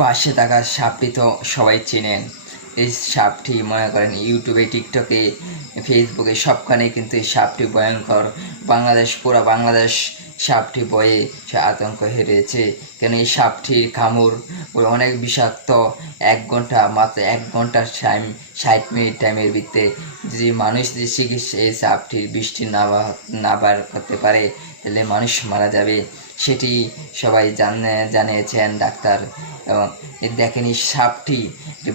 পাশে থাকা সাপটি তো সবাই চেনেন। এই সাপটি মনে করেন ইউটিউবে, টিকটকে, ফেসবুকে সবখানে কিন্তু এই সাপটি ভয়ঙ্কর। পুরা বাংলাদেশ সাপটি ভয়ে সে আতঙ্ক হেরেছে। কেন এই সাপটির কামড় অনেক বিষাক্ত। মাত্র 1 ঘন্টার টাইম, 60 মিনিট টাইমের ভিতরে যদি মানুষ যদি চিকিৎসা এই সাপটির বৃষ্টি না বার করতে পারে তাহলে মানুষ মারা যাবে। সেটি সবাই জানিয়েছেন ডাক্তার। এবং দেখেন এই সাপটি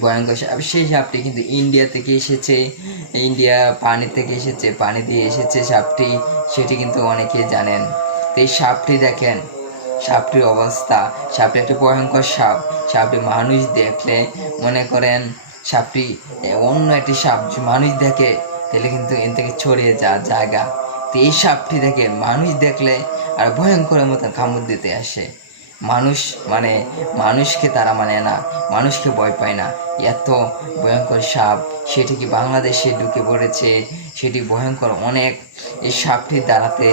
ভয়ঙ্কর সাপ। সেই সাপটি কিন্তু ইন্ডিয়া থেকে এসেছে, ইন্ডিয়া পানি থেকে এসেছে, পানি দিয়ে এসেছে সাপটি, সেটি কিন্তু অনেকেই জানেন। তো এই সাপটি দেখেন, সাপটির অবস্থা, সাপটি একটি ভয়ঙ্কর সাপ। সাপটি মানুষ দেখলে মনে করেন সাপটি অন্য একটি সাপ মানুষ দেখে তাহলে কিন্তু এর থেকে ছড়িয়ে যাওয়ার জায়গা। তো এই সাপটি দেখে মানুষ দেখলে আর ভয়ঙ্করের মতো কামড় দিতে আসে। মানুষকে তারা মানে না, মানুষকে ভয় পায় না। এত ভয়ঙ্কর সাপ, সেটি কি বাংলাদেশে ঢুকে পড়েছে, সেটি ভয়ঙ্কর অনেক। এই সাপটির দ্বারাতে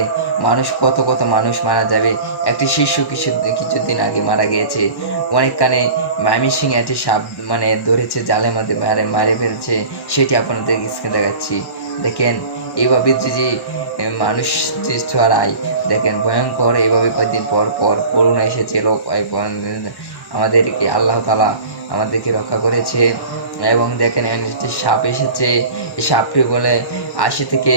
কত মানুষ মারা যাবে। একটি শিশু কিছুদিন আগে মারা গিয়েছে। অনেকখানে ময়মনসিং একটি সাপ ধরেছে, জালের মধ্যে মারে ফেলছে, সেটি আপনাদের স্ক্রিনে দেখাচ্ছি। দেখেন এইভাবে যদি মানুষ যে ছড়ায়, দেখেন ভয়ঙ্কর। এইভাবে কয়েকদিন পর করোনা এসেছিল, আমাদেরকে আল্লাহ তাআলা আমাদেরকে রক্ষা করেছে। এবং দেখেন একটি সাপ এসেছে, এই সাপটি বলে 70 থেকে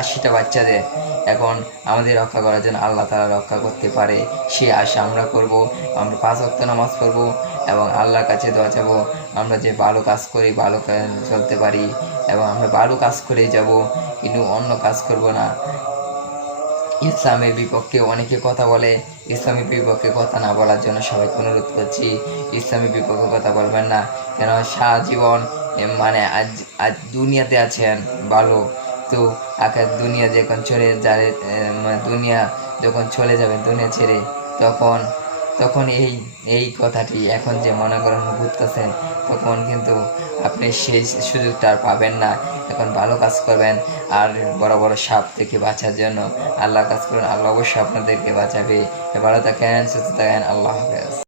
80টা বাচ্চা দেয়। এখন আমাদের রক্ষা করার জন্য আল্লাহ তাআলা রক্ষা করতে পারে, সেই আশা আমরা করব। আমরা 5 ওয়াক্ত নামাজ পড়ব এবং আল্লাহর কাছে দোয়া চাইব আমরা যে ভালো কাজ করি, ভালো চলতে পারি এবং আমরা ভালো কাজ করেই যাব, কিন্তু অন্য কাজ করব না। ইসলামের বিপক্ষে অনেকে কথা বলে, ইসলামের বিপক্ষে কথা না বলার জন্য সবাইকে অনুরোধ করছি, ইসলামের বিপক্ষে কথা বলবেন না। কেন সারা জীবন আজ দুনিয়াতে আছেন ভালো, তো দুনিয়া যখন চলে যাবে, দুনিয়া যখন চলে যাবে, দুনিয়া ছেড়ে, তখন এই কথাটি এখন যে মনে করেন বুঝতেছেন, তখন কিন্তু আপনি সেই সুযোগটা আর পাবেন না। এখন ভালো কাজ করবেন আর বড় বড় সাপ থেকে বাঁচার জন্য আল্লাহ কাজ করুন, আল্লাহ অবশ্যই আপনাদেরকে বাঁচাবে। ভালো থাকেন, সুস্থ থাকেন, আল্লাহ হাফেজ।